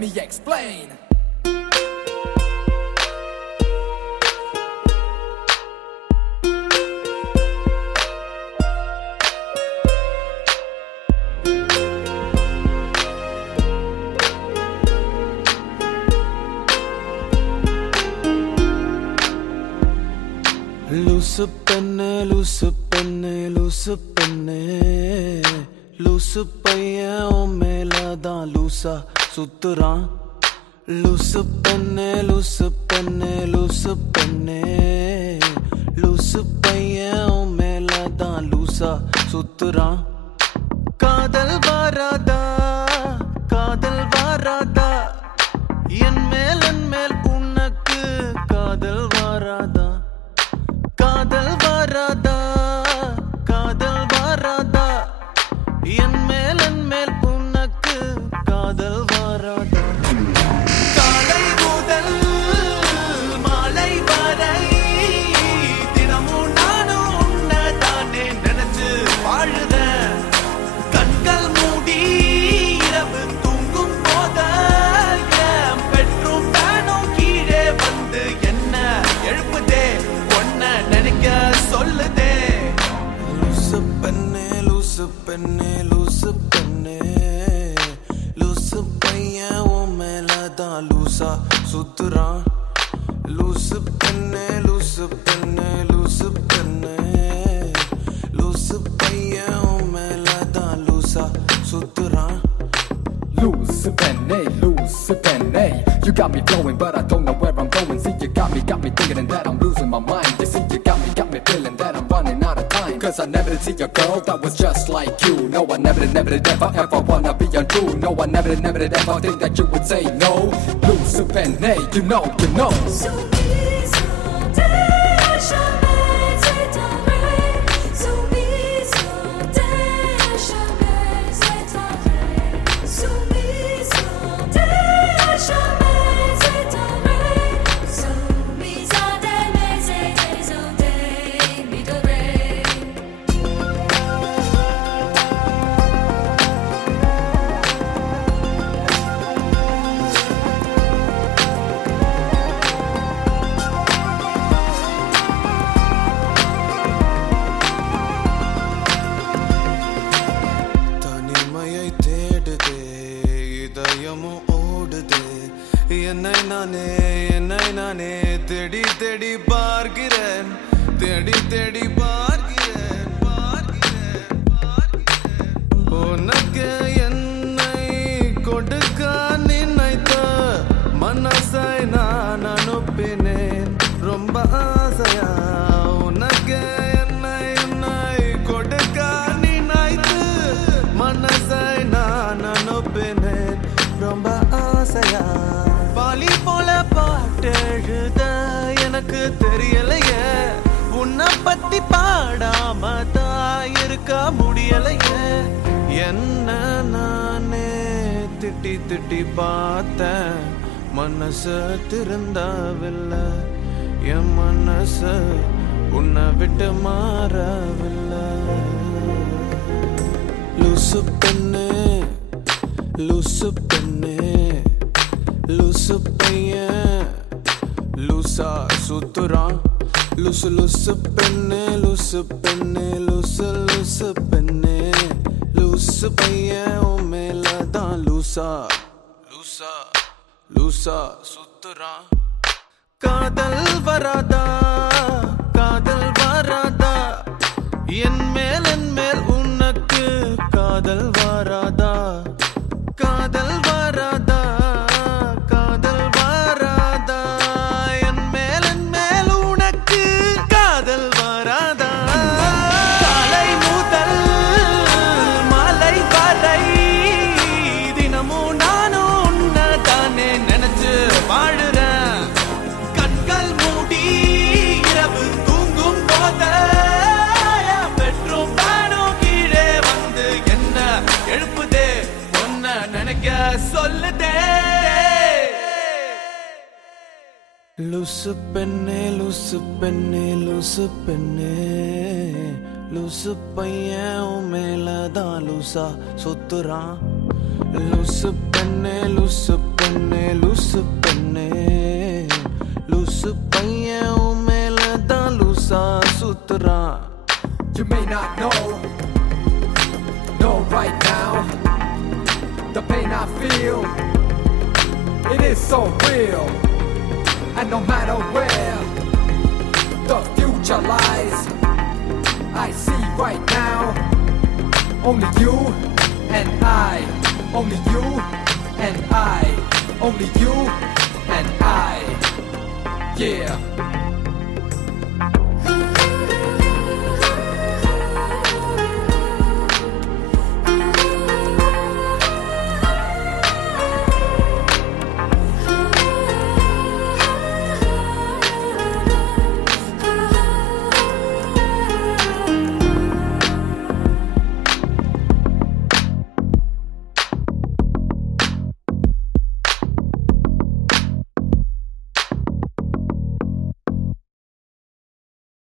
me explain. லூசு பெண்ணே லூசு பெண்ணே லூசு பெண்ணே லூசு பையன் உன் மேலதான் லூசா சுத்துறான். லூசு பெண்ணே லூசு பெண்ணே லூசு பெண்ணே லூசு பையன் உன் மேலதான் லூசா சுத்துறான். காதல் வாராதா காதல் வாராதா என் மேல் உனக்கு காதல் வாராதா காதல் வாராதா காதல் வாராதா என் மேல் உனக்கு காதல் வாராதா. காலை முதல் மாலை வரை தினமும் நானும் உன்னதானே நினைச்சு வாழுதேன். கண்கள் மூடி இரவு தூங்கும் போத என் பெட்ரூம் ஃபேனும் கீழே வந்து என்ன எழுப்புதே ஒன்ன நினைக்க சொல்லுதே. லூசு பெண்ணே லூசு பெண்ணே லூசு பெண்ணே லூசு பையன் உன் மேலதான் லூசா சுத்துறான். லூசு பெண்ணே லூசு பெண்ணே லூசு பெண்ணே லூசு பையன் உன் மேலதான் லூசா சுத்துறான். Loose penny, you got me flowing, but I don't know where I'm going. See, you got me thinking that I'm losing my mind. You see, you got me feeling that I'm running out of time. Cause I never did see a girl that was just like you. No, I never did ever wanna be untrue. No, I never did ever think that you would say no. Loose penny, you know. என்னை நானே தேடி தேடி பார்க்கிறேன் தேடி தேடி பார்க்கிறேன் உனக்கு என்னை கொடுக்க நினைத்த மனசை நான் அனுப்பினேன் ரொம்ப ஆசையா. உனக்கு என்னை கொடுக்க நினைத்து மனசை நான் அனுப்பினேன் ரொம்ப ஆசையா. பாலி போல பாட்டெழுத எனக்கு தெரியலையே உன்னை பத்தி பாடாம தான் இருக்க முடியலையே. என்ன நானே திட்டி திட்டி பார்த்தேன் மனசு திருந்தவில்லை. என் மனசு உன்னை விட்டு மாறவில்லை. லூசு பெண்ணே லூசு பெண்ணே லூசு பையன் லூசா சுத்துறான். லூசு லூசு பெண்ணே லூசு பெண்ணே லூசு பெண்ணே லூசு பையன் உன் மேலதான் லூசா சுத்துறான். காதல் வராதா காதல் வராதா என் மேல் உனக்கு காதல் வராதா காதல் வராதா காதல் வராதா என் மேல் உனக்கு காதல் வராதா. காலை முதல் மாலை வரை தினமும் நானும் உன்னதானே நினைச்சு வாழுறேன். கண்கள் மூடி இரவு தூங்கும் போத பெட்ரூம் ஃபேனும் கீழே வந்து என்ன எழுப்புதே ஒன்ன நினைக்க சொல்லுதே. லூசு பெண்ணே லூசு பெண்ணே லூசு பெண்ணே லூசு பையன் உன் மேலதான் லூசா சுத்துறான். லூசு பெண்ணே லூசு பெண்ணே பெண்ணே லூசு பெண்ணே லூசு பையன் உன் மேலதான் லூசா சுத்துறான். You may not know right now, the pain I feel, it is so real. And no matter where the future lies, I see right now, only you and I, only you and I, only you and I, yeah.